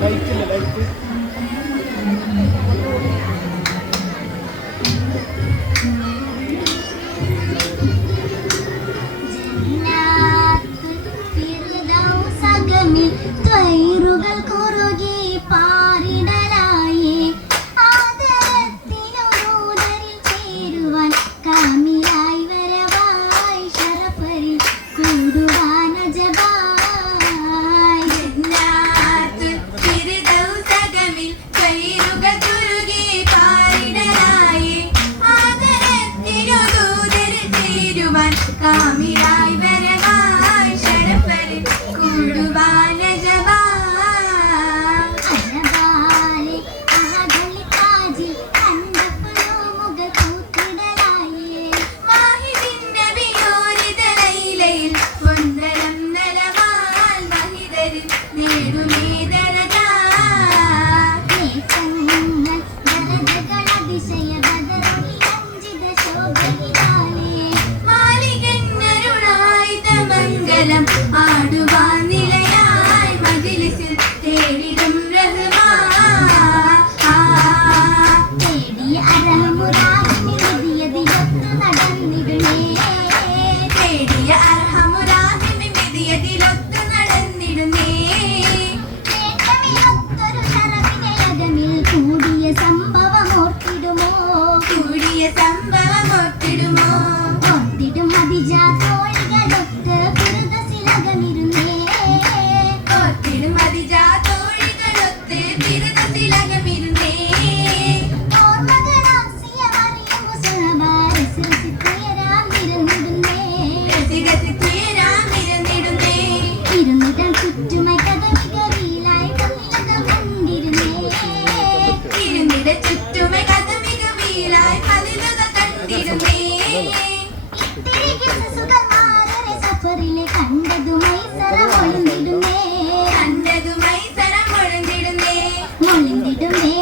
ലൈറ്റില്ല light ഫിർദൗസഗമിൽ മൊളിന്തിടും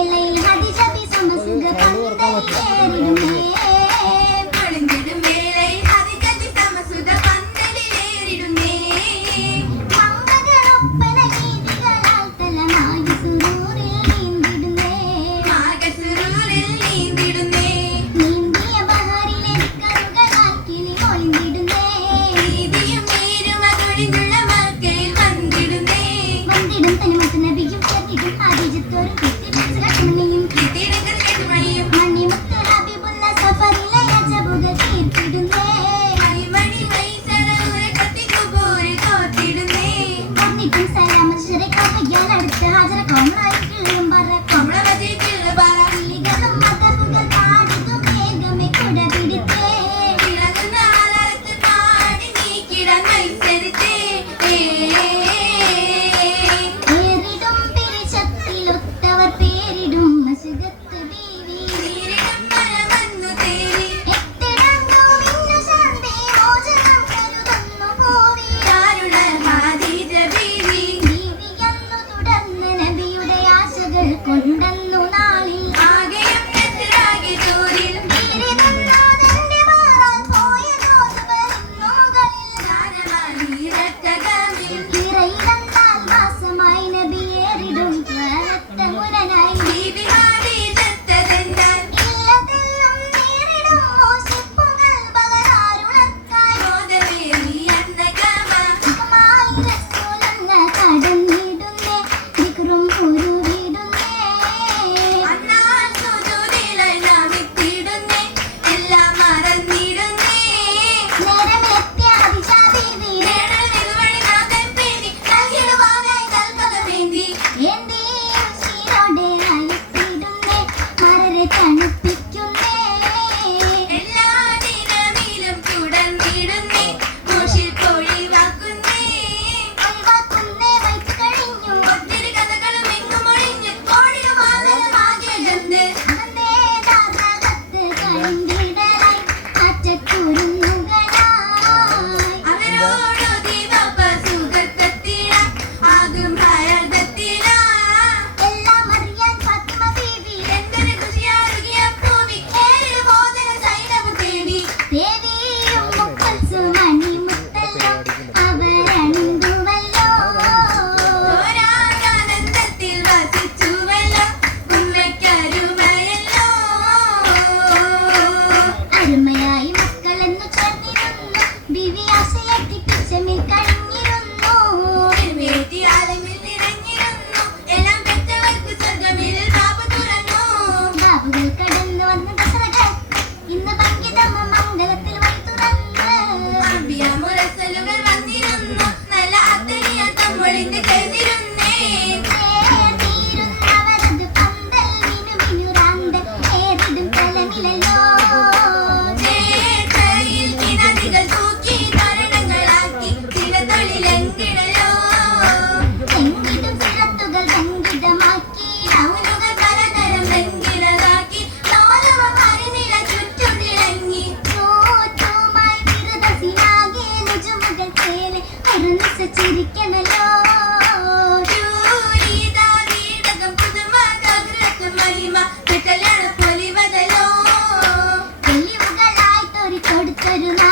るな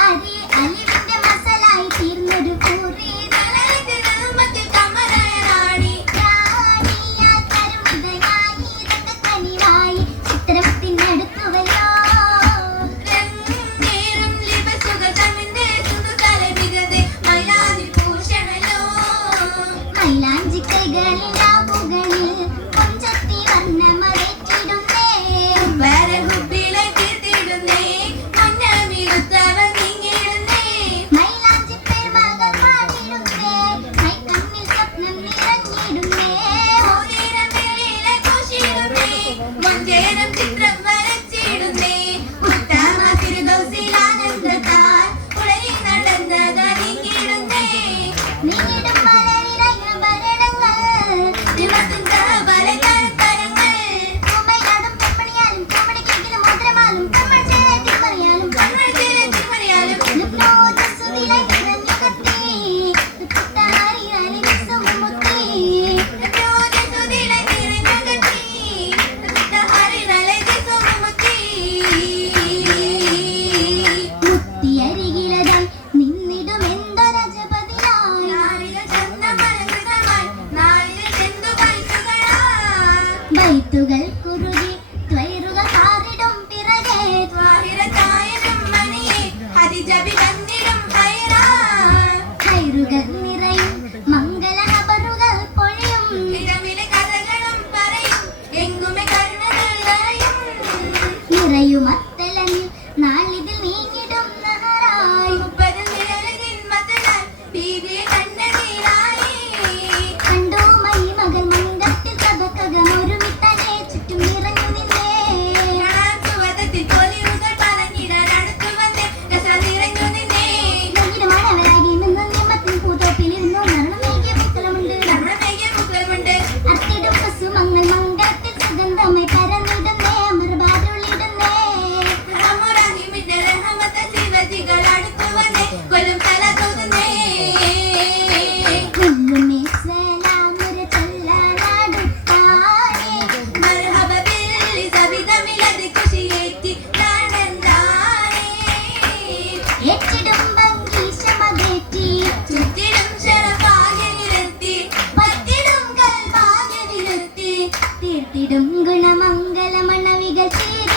மங்குண மங்கள மணவிகள் சேர